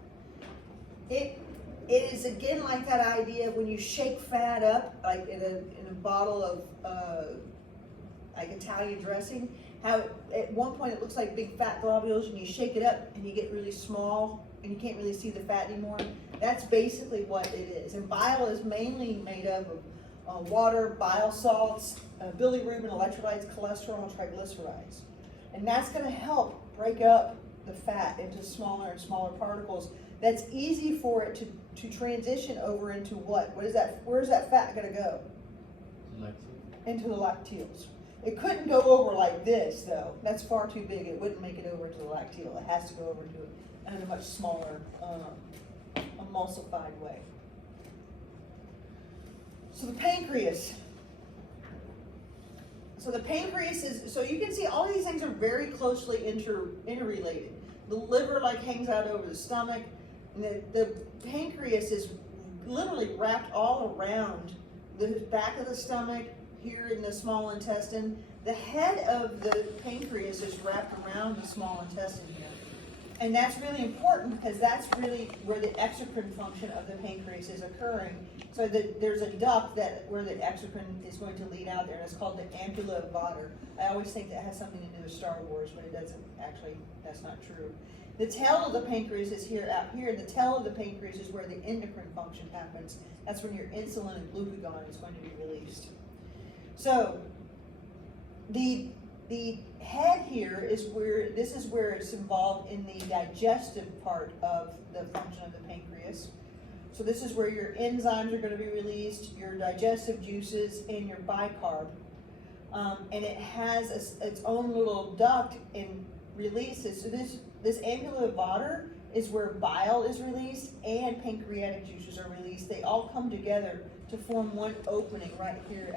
It is again like that idea when you shake fat up, like in a bottle of like Italian dressing, how at one point it looks like big fat globules and you shake it up and you get really small and you can't really see the fat anymore. That's basically what it is. And bile is mainly made up of water, bile salts, bilirubin, electrolytes, cholesterol, and triglycerides. And that's going to help break up the fat into smaller and smaller particles. That's easy for it to transition over into what? What is that? Where's that fat going to go? Into the lacteals. It couldn't go over like this, though. That's far too big. It wouldn't make it over into the lacteal. It has to go over to it in a much smaller, emulsified way. So the pancreas. So the pancreas is, so you can see all of these things are very closely interrelated. The liver hangs out over the stomach, and the pancreas is literally wrapped all around the back of the stomach, here in the small intestine. The head of the pancreas is wrapped around the small intestine here. And that's really important because that's really where the exocrine function of the pancreas is occurring. So there's a duct where the exocrine is going to lead out there, and it's called the ampulla of Vater. I always think that has something to do with Star Wars, but it doesn't actually, that's not true. The tail of the pancreas is out here. The tail of the pancreas is where the endocrine function happens. That's when your insulin and glucagon is going to be released. So the head here is where it's involved in the digestive part of the function of the pancreas. So this is where your enzymes are going to be released, your digestive juices, and your bicarb. And it has its own little duct and releases. So this ampulla of Vater is where bile is released and pancreatic juices are released. They all come together to form one opening right here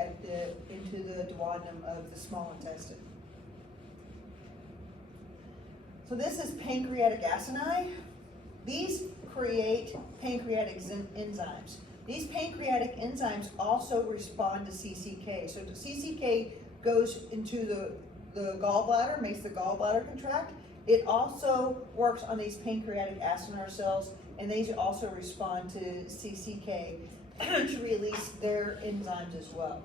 into the duodenum of the small intestine. So this is pancreatic acini. These create pancreatic enzymes. These pancreatic enzymes also respond to CCK. So the CCK goes into the gallbladder, makes the gallbladder contract. It also works on these pancreatic acinar cells, and these also respond to CCK to release their enzymes as well,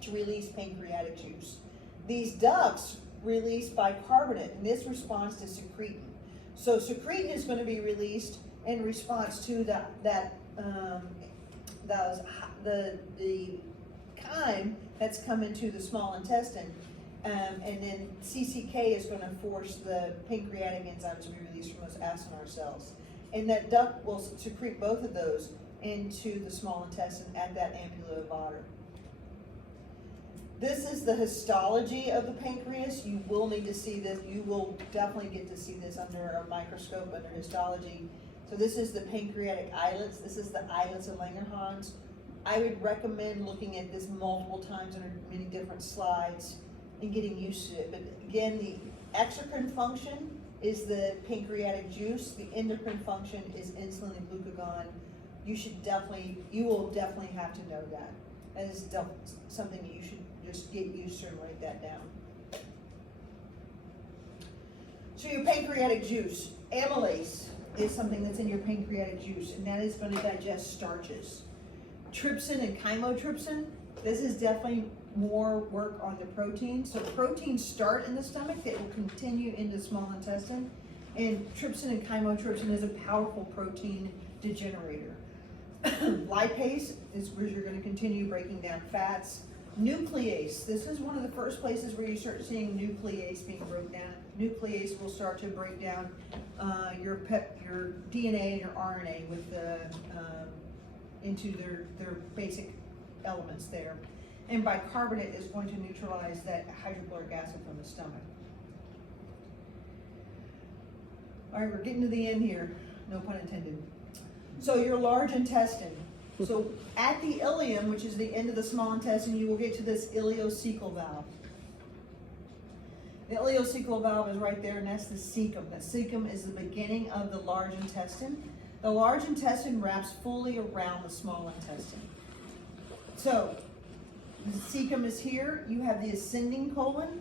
to release pancreatic juice. These ducts release bicarbonate, and this responds to secretin. So secretin is going to be released in response to the chyme that's come into the small intestine. And then CCK is gonna force the pancreatic enzymes to be released from those acinar cells. And that duct will secrete both of those into the small intestine at that ampulla of Vater. This is the histology of the pancreas. You will need to see this. You will definitely get to see this under a microscope under histology. So this is the pancreatic islets. This is the islets of Langerhans. I would recommend looking at this multiple times under many different slides and getting used to it. But again, the exocrine function is the pancreatic juice. The endocrine function is insulin and glucagon. You will definitely have to know that. That is something that you should just get used to and write that down. So your pancreatic juice, amylase is something that's in your pancreatic juice, and that is going to digest starches. Trypsin and chymotrypsin, this is definitely more work on the protein. So proteins start in the stomach, that will continue into the small intestine, and trypsin and chymotrypsin is a powerful protein degenerator. Lipase is where you're going to continue breaking down fats. Nuclease, this is one of the first places where you start seeing nuclease being broken down. Nuclease will start to break down your DNA and your RNA with the into their basic elements there. And bicarbonate is going to neutralize that hydrochloric acid from the stomach. All right, we're getting to the end here, no pun intended. So your large intestine. So at the ileum, which is the end of the small intestine, you will get to this ileocecal valve. The ileocecal valve is right there, and that's the cecum. The cecum is the beginning of the large intestine. The large intestine wraps fully around the small intestine. So the cecum is here. You have the ascending colon.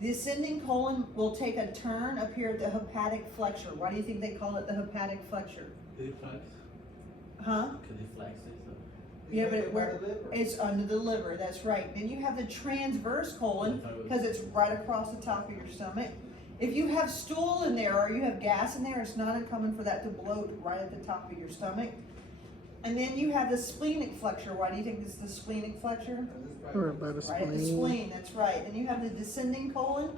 The ascending colon will take a turn up here at the hepatic flexure. Why do you think they call it the hepatic flexure? Could it flex? Huh? Could it flex it? Yeah, but it's under the liver, that's right. Then you have the transverse colon, because it's right across the top of your stomach. If you have stool in there or you have gas in there, it's not uncommon for that to bloat right at the top of your stomach. And then you have the splenic flexure. Why do you think it's the splenic flexure? Right by the Right at the spleen. spleen, that's right. Then you have the descending colon.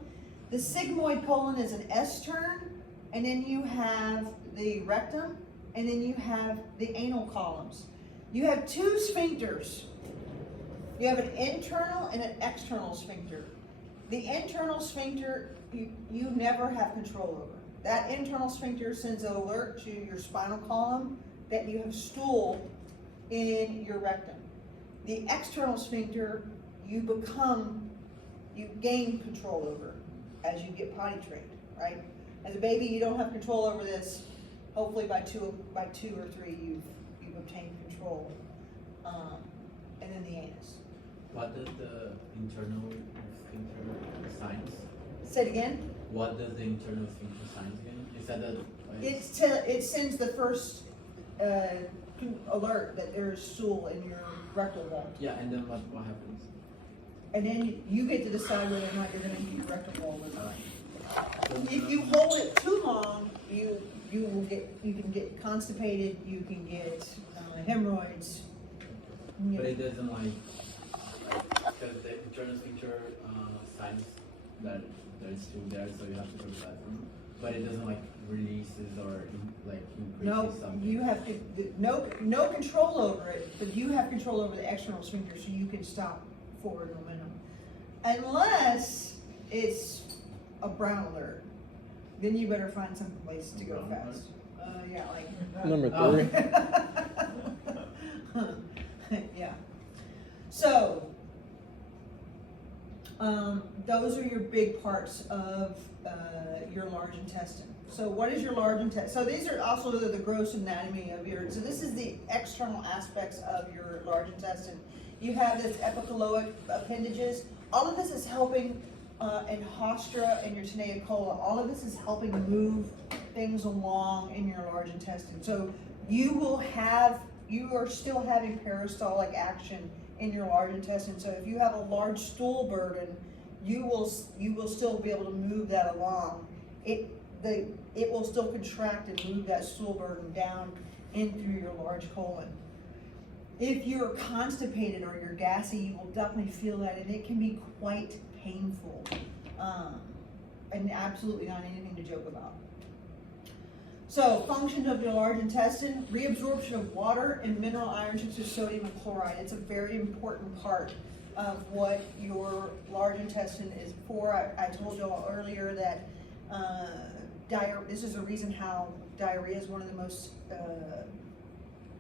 The sigmoid colon is an S turn, and then you have the rectum, and then you have the anal columns. You have two sphincters. You have an internal and an external sphincter. The internal sphincter, you never have control over. That internal sphincter sends an alert to your spinal column that you have stool in your rectum. The external sphincter, you gain control over as you get potty trained, right? As a baby, you don't have control over this. Hopefully by two or three, you've obtained control. And then the anus. What does the internal sphincter signs? Say it again. What does the internal sphincter signs again? You said that. It sends the first alert that there's stool in your rectal wall. Yeah, and then what happens? And then you get to decide whether or not you're going to eat your rectal wall or not. So, If you hold it too long, you can get constipated. You can get hemorrhoids. But it doesn't because the internal sphincter signs that there's stool there, so you have to go to the bathroom. But it doesn't releases or increases No, something. you have to no control over it, but you have control over the external sphincter, so you can stop forward momentum, unless it's a brown alert. Then you better find some place to go Brown fast. Yeah, like Number Oh. 3. yeah. So those are your big parts of your large intestine. So what is your large intestine? So these are also the gross anatomy of your, so this is the external aspects of your large intestine. You have this epicaloic appendages. All of this is helping and hostra and your tinea cola. All of this is helping move things along in your large intestine. So you are still having peristaltic action in your large intestine. So if you have a large stool burden, you will still be able to move that along. It will still contract and move that stool burden down in through your large colon. If you're constipated or you're gassy, you will definitely feel that, and it can be quite painful, and absolutely not anything to joke about. So, functions of your large intestine, reabsorption of water and mineral iron such as sodium and chloride. It's a very important part of what your large intestine is for. I told you all earlier that this is a reason how diarrhea is one of the most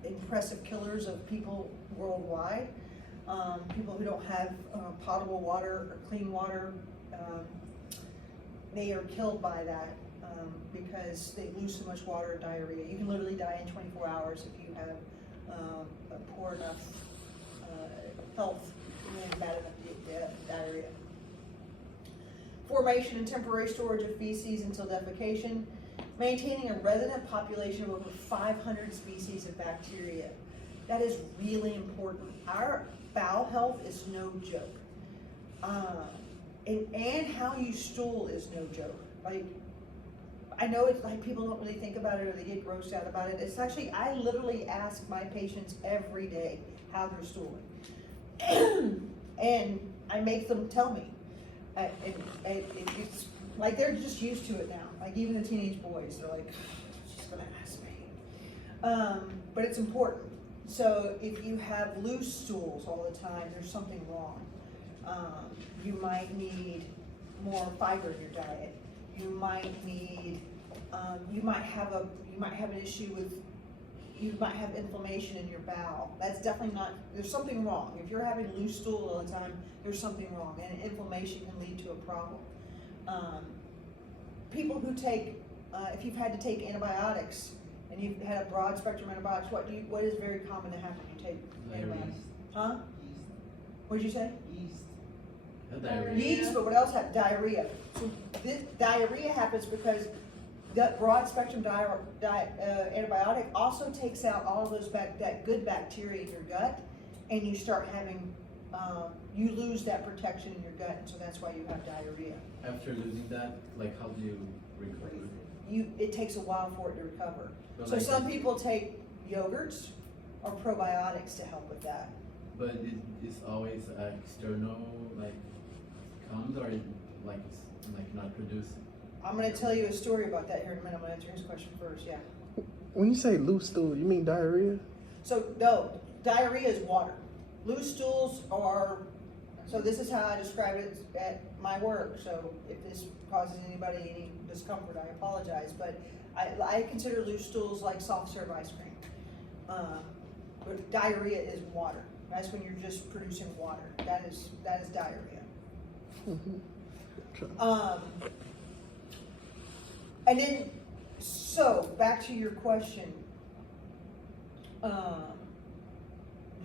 impressive killers of people worldwide. People who don't have potable water or clean water, they are killed by that because they lose so much water and diarrhea. You can literally die in 24 hours if you have a poor enough health and bad enough diarrhea. Formation and temporary storage of feces until defecation. Maintaining a resident population of over 500 species of bacteria. That is really important. Our bowel health is no joke. And how you stool is no joke. Like, I know it's like people don't really think about it or they get grossed out about it. It's actually, I literally ask my patients every day how they're stooling. And I make them tell me. It's like they're just used to it now. Like even the teenage boys, they're like, she's gonna ask me. But it's important. So if you have loose stools all the time, there's something wrong. You might need more fiber in your diet. You might need, you might have an issue with, you might have inflammation in your bowel. That's definitely not, there's something wrong. If you're having loose stool all the time, there's something wrong, and inflammation can lead to a problem. People who take, if you've had to take antibiotics, and you've had a broad spectrum antibiotics, what is very common to happen? You take antibiotics. Huh? What did you say? Yeast, but what else happens? Diarrhea. So this diarrhea happens because that broad spectrum antibiotic also takes out all of those that good bacteria in your gut, and you start having, you lose that protection in your gut, and so that's why you have diarrhea. After losing that, like how do you recover? It takes a while for it to recover. So like some people take yogurts or probiotics to help with that. But it's always external, like comes, or like it's like not produced. I'm going to tell you a story about that here in a minute. I'm going to answer his question first. Yeah. When you say loose stool, you mean diarrhea? So no, diarrhea is water. Loose stools are. So this is how I describe it at my work. So if this causes anybody any discomfort, I apologize. But I consider loose stools like soft serve ice cream. But diarrhea is water. That's when you're just producing water. That is diarrhea. And then, so back to your question.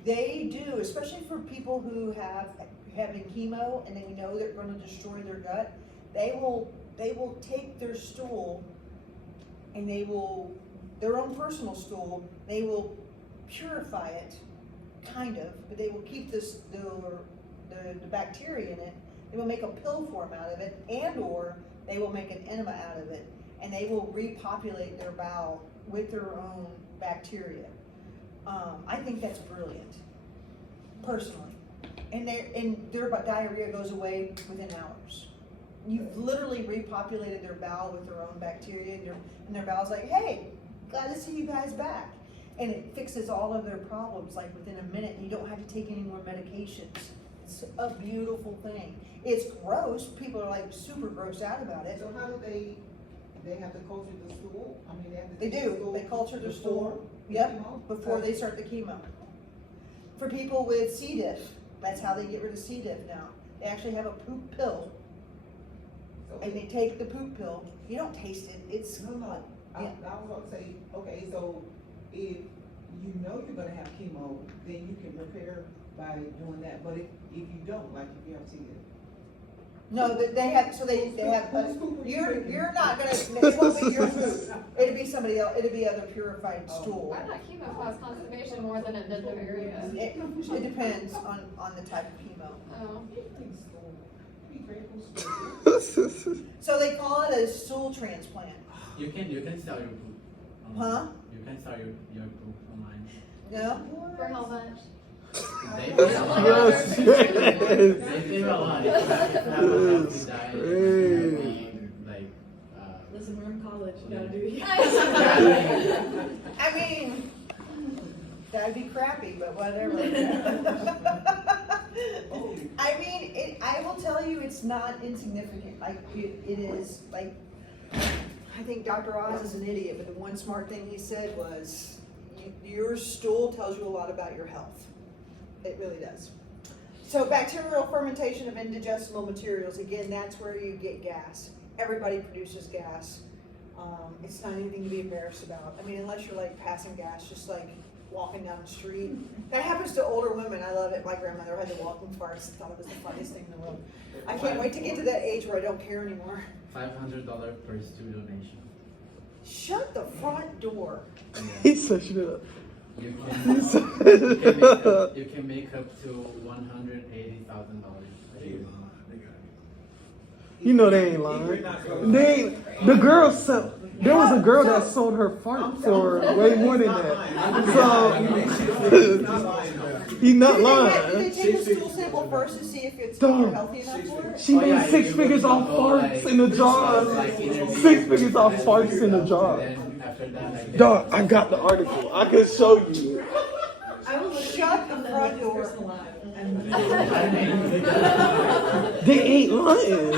They do, especially for people who have having chemo and they know they're going to destroy their gut. They will take their stool and they will, their own personal stool, they will purify it, kind of, but they will keep the bacteria in it. They will make a pill form out of it, and or they will make an enema out of it, and they will repopulate their bowel with their own bacteria. I think that's brilliant, personally. And their diarrhea goes away within hours. You've literally repopulated their bowel with their own bacteria, and their bowel's like, hey, glad to see you guys back. And it fixes all of their problems like within a minute, and you don't have to take any more medications. It's a beautiful thing. It's gross. People are like super grossed out about it. So how do they have to culture the stool? I mean, They do. They culture their stool. Yep, before they start the chemo. For people with C. diff, that's how they get rid of C. diff now. They actually have a poop pill, and they take the poop pill. You don't taste it. It's No. I was about to say, okay, so if you know you're gonna have chemo, then you can prepare by doing that. But if you don't, like if you have C. diff. No, they have. So they have. You're not gonna. It won't be your food. It'll be somebody else. It'll be other purified stool. I thought chemo caused constipation more than it did diarrhea. It depends on the type of chemo. Oh. So they call it a stool transplant. You can sell your poop. Huh? You can sell your poop online. No. For how much? Yes. They save a lot. If you have a healthy diet, like, Listen, we're in college, you gotta do it. I mean, that'd be crappy, but whatever. I mean, I will tell you, it's not insignificant. Like, it is, like, I think Dr. Oz is an idiot, but the one smart thing he said was, your stool tells you a lot about your health. It really does. So bacterial fermentation of indigestible materials, again, that's where you get gas. Everybody produces gas. It's not anything to be embarrassed about. I mean, unless you're like passing gas, just like walking down the street. That happens to older women. I love it. My grandmother had the walking farts. Thought it was the funniest thing in the world. I can't wait to get to that age where I don't care anymore. $500 per stool donation. Shut the front door. He said shut up. You can make up to $180,000. You know they ain't lying. They ain't, the girl sell. There was a girl that sold her fart for way more than that. So he not Do lying. they take a stool sample first to see if it's healthy enough for it? She made 6 figures off farts in the jar. 6 figures off farts in the jar. Dog, I got the article. I can show you. I will Shut the front door. They ain't lying.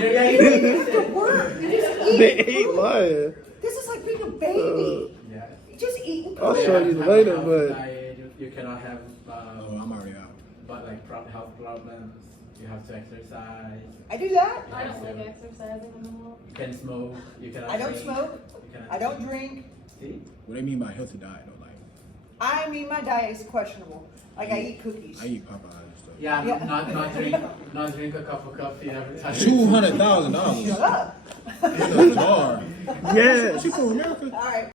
They ain't lying. This is like being a baby. Yeah. Just eating. I'll show you later, but Diet, you cannot have I'm already out. but like health problems. You have to exercise. I do that. I don't like exercising in the wall. You can smoke. You cannot. I don't drink, smoke. you cannot I don't drink. See? What do they mean by healthy diet though? Like, I mean, my diet is questionable. Like, I eat cookies. I eat Popeyes and stuff. Yeah, Yeah. not drink a cup of coffee every time. $200,000 Shut up. in a jar. yes. She from America? All right.